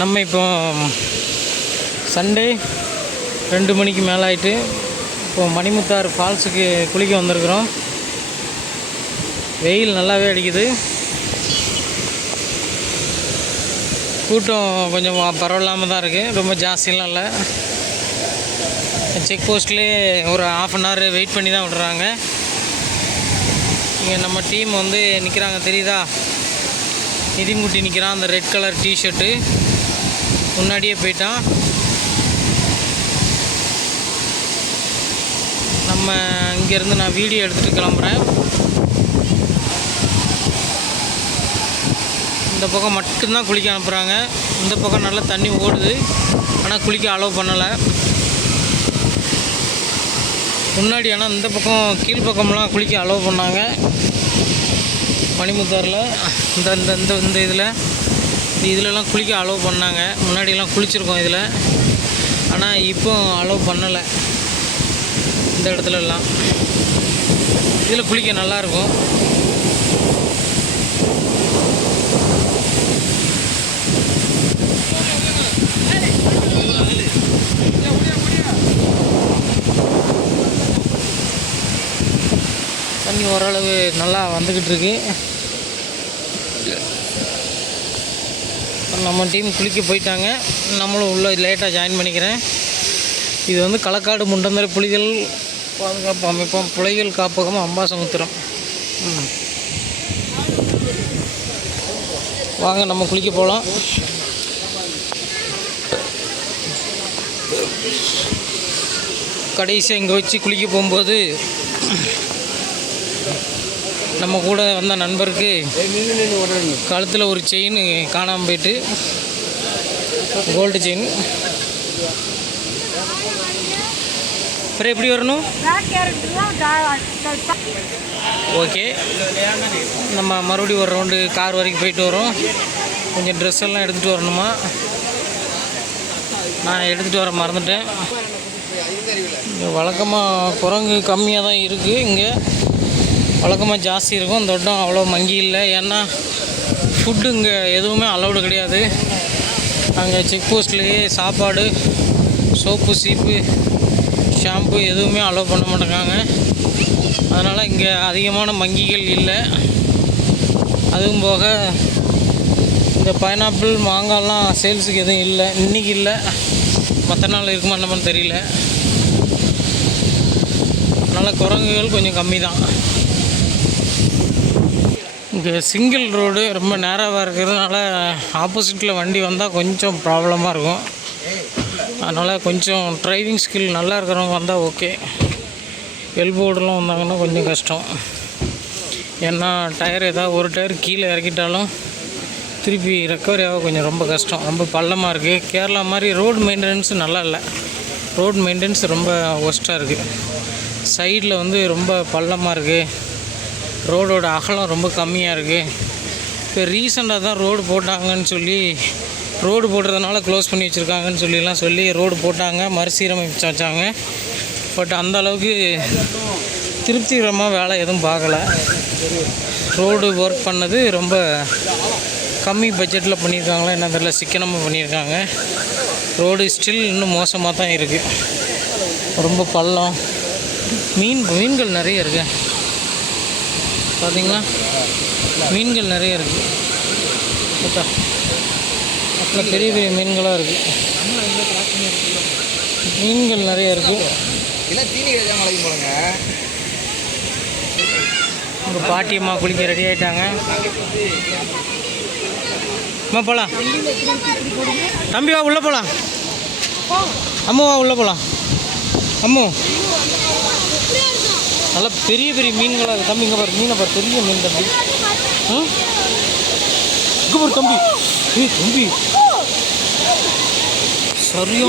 நம்ம இப்போ சண்டே 2 மணிக்கு மேலே ஆகிட்டு இப்போது மணிமுத்தாறு ஃபால்ஸுக்கு குளிக்க வந்திருக்கிறோம். வெயில் நல்லாவே அடிக்குது. கூட்டம் கொஞ்சம் பரவாயில்லாமல் தான் இருக்குது, ரொம்ப ஜாஸ்தியெலாம் இல்லை. செக் போஸ்ட்லேயே ஒரு ½ வெயிட் பண்ணி தான் விடுறாங்க. இங்கே நம்ம டீம் வந்து நிற்கிறாங்க, தெரியுதா? நிதிமுட்டி நிற்கிறான், அந்த ரெட் கலர் டிஷர்ட்டு முன்னாடியே போயிட்டான். நம்ம இங்கேருந்து நான் வீடியோ எடுத்துகிட்டு கிளம்புறேன். இந்த பக்கம் மட்டும்தான் குளிக்க அனுப்புகிறாங்க. இந்த பக்கம் நல்லா தண்ணி ஓடுது, ஆனால் குளிக்க அலோவ் பண்ணலை முன்னாடி. ஆனால் இந்த பக்கம் கீழ்ப்பக்கம்லாம் குளிக்க அலோவ் பண்ணாங்க மணிமுத்தாரில். இந்த இந்த இந்த இந்த இதிலலாம் குளிக்க அலோவ் பண்ணாங்க. முன்னாடியெல்லாம் குளிச்சிருக்கோம் இதில், ஆனால் இப்போ அலோவ் பண்ணலை. இந்த இடத்துலலாம் இதில் குளிக்க நல்லாயிருக்கும். தண்ணி ஓரளவு நல்லா வந்துக்கிட்டு இருக்கு. நம்ம டீம் குளிக்க போயிட்டாங்க, நம்மளும் உள்ளே லேட்டாக ஜாயின் பண்ணிக்கிறேன். இது வந்து களக்காடு முண்டந்தரை புலிகள் பாதுகாப்பு அமைப்பம், புலிகள் காப்பகம், அம்பாசமுத்திரம். வாங்க நம்ம குளிக்க போகலாம். கடைசியாக இங்கே வச்சு குளிக்க போகும்போது நம்ம கூட வந்த நண்பருக்கு கழுத்தில் ஒரு செயின் காணாமல் போயிட்டு, கோல்டு செயின். அப்புறம் எப்படி வரணும்? ஓகே, நம்ம மறுபடியும் ஒரு ரவுண்டு கார் வரைக்கும் போயிட்டு வரோம். கொஞ்சம் ட்ரெஸ் எல்லாம் எடுத்துகிட்டு வரணுமா? நான் எடுத்துகிட்டு வர மறந்துட்டேன். இங்கே வழக்கமாக குரங்கு கம்மியாக தான் இருக்குது. இங்கே வழக்கமாக ஜாஸ்தி இருக்கும். இந்த வட்டம் அவ்வளோ மங்கி இல்லை, ஏன்னா ஃபுட்டு இங்கே எதுவுமே அலௌடு கிடையாது. அங்கே செக் போஸ்ட்லேயே சாப்பாடு, சோப்பு, சீப்பு, ஷாம்பு எதுவுமே அலோவ் பண்ண மாட்டேங்காங்க. அதனால் இங்கே அதிகமான மங்கிகள் இல்லை. அதுவும் போக இந்த பைனாப்பிள், மாங்காய்லாம் சேல்ஸுக்கு எதுவும் இல்லை, இன்றைக்கி இல்லை. மற்ற நாள் இருக்குமா என்னன்னு தெரியல. அதனால் குரங்குகள் கொஞ்சம் கம்மி தான். இங்கே சிங்கிள் ரோடு ரொம்ப நேராக இருக்கிறதுனால ஆப்போசிட்டில் வண்டி வந்தால் கொஞ்சம் ப்ராப்ளமாக இருக்கும். அதனால் கொஞ்சம் டிரைவிங் ஸ்கில் நல்லா இருக்கிறவங்க வந்தால் ஓகே. எல்போர்டெலாம் வந்தாங்கன்னா கொஞ்சம் கஷ்டம். ஏன்னா டயர் ஏதாவது ஒரு டயர் கீழே இறக்கிட்டாலும் திருப்பி ரெக்கவரி ஆக கொஞ்சம் ரொம்ப கஷ்டம். ரொம்ப பள்ளமாக இருக்குது. கேரளா மாதிரி ரோடு மெயின்டெனன்ஸு நல்லா இல்லை. ரோடு மெயின்டெனன்ஸ் ரொம்ப ஒஸ்ட்டாக இருக்குது. சைடில் வந்து ரொம்ப பள்ளமாக இருக்குது. ரோடோட அகலம் ரொம்ப கம்மியாக இருக்குது. இப்போ ரீசெண்டாக தான் ரோடு போட்டாங்கன்னு சொல்லி, ரோடு போடுறதுனால க்ளோஸ் பண்ணி வச்சுருக்காங்கன்னு சொல்லி ரோடு போட்டாங்க, மறுசீரமைச்சு வச்சாங்க. பட் அந்த அளவுக்கு திருப்திகரமாக வேலை எதுவும் பார்க்கல. ரோடு ஒர்க் பண்ணது ரொம்ப கம்மி பட்ஜெட்டில் பண்ணியிருக்காங்களா என்ன தெரியல, சிக்கனமாக பண்ணியிருக்காங்க. ரோடு ஸ்டில் இன்னும் மோசமாக தான் இருக்குது. ரொம்ப பள்ளம். மீன்கள் நிறைய இருக்குது. பார்த்தீங்களா, மீன்கள் நிறைய இருக்குது. பார்த்தா அப்புறம் பெரிய பெரிய மீன்களாக இருக்குது. மீன்கள் நிறைய இருக்குது. உங்கள் பாட்டியம்மா குளிக்க ரெடி ஆகிட்டாங்க. அம்மா போகலாம். தம்பி வா, உள்ளே போகலாம். அம்மா வா, உள்ளே போகலாம். அம்மு, நல்லா பெரிய பெரிய மீன்களாக இருக்குது. தம்பி இங்கே பாரு, மீனை பாரு, பெரிய மீன் தம்பி. இங்கே பாரு தம்பி. தம்பி சரியா